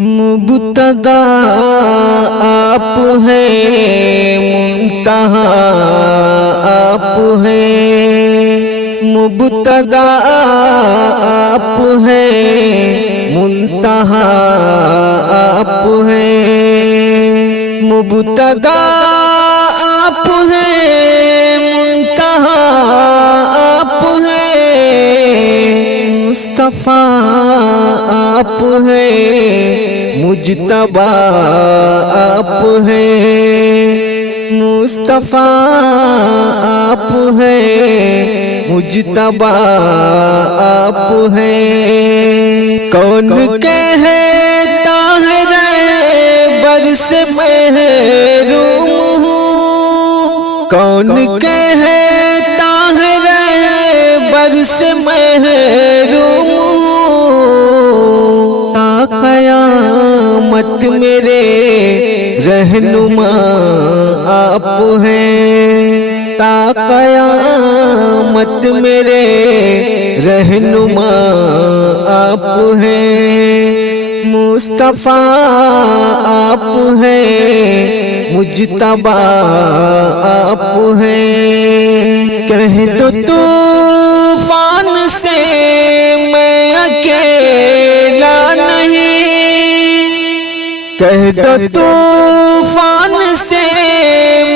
مبتدا آپ ہیں، منتہا آپ ہیں۔ مبتدا آپ ہیں، منتہا آپ ہیں۔ مبتدا آپ ہیں، منتہا آپ ہیں۔ مصطفیٰ آپ ہیں، مجتبیٰ آپ ہیں۔ مصطفیٰ آپ ہیں، مجتبیٰ آپ ہیں۔ کون کہتا ہے رہبر سے محروم ہوں، کون کہتا ہے رہبر سے محروم ہوں۔ تا قیامت میرے رہنما آپ ہیں، تا قیامت میرے رہنما آپ ہیں۔ مصطفیٰ آپ ہیں، مجتبیٰ آپ ہیں۔ کہہ دو طوفان سے میں اکیلا نہیں، کہہ دو طوفان سے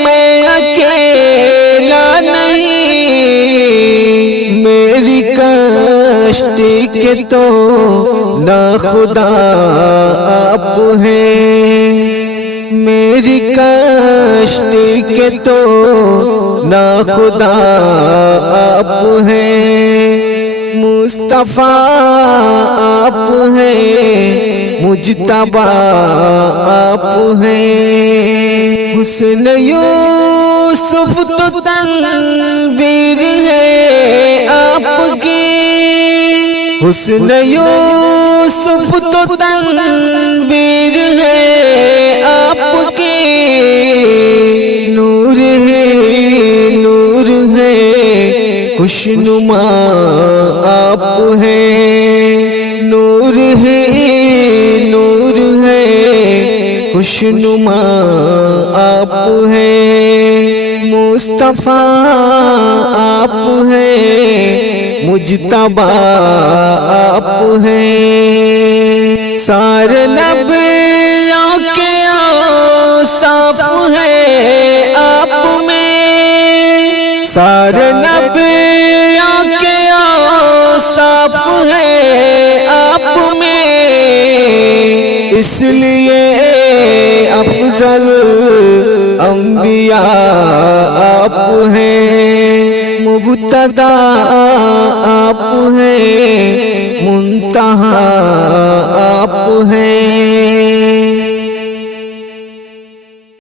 میں اکیلا نہیں۔ میری کشتی کے تو ناخدا آپ ہیں، میری کشتی کے تو ناخدا آپ ہیں۔ مصطفیٰ آپ ہیں، مجتبیٰ آپ ہیں۔ حسن یوسف تو تنویر ہے آپ کی، حسن یوسف تو تنویر ہے آپ کی۔ نور ہے، نور ہے، خوشنما آپ ہیں۔ نور ہے، نور ہے، خوشنما آپ ہیں۔ مصطفیٰ آپ ہیں، مجتبیٰ آپ ہیں۔ سارے نبیوں کے اوصاف ہیں آپ میں، سارے نبیوں کے اوصاف ہیں آپ میں۔ اس لیے افضل انبیاء آپ ہیں۔ مبتدا آپ ہیں، منتہا آپ ہیں۔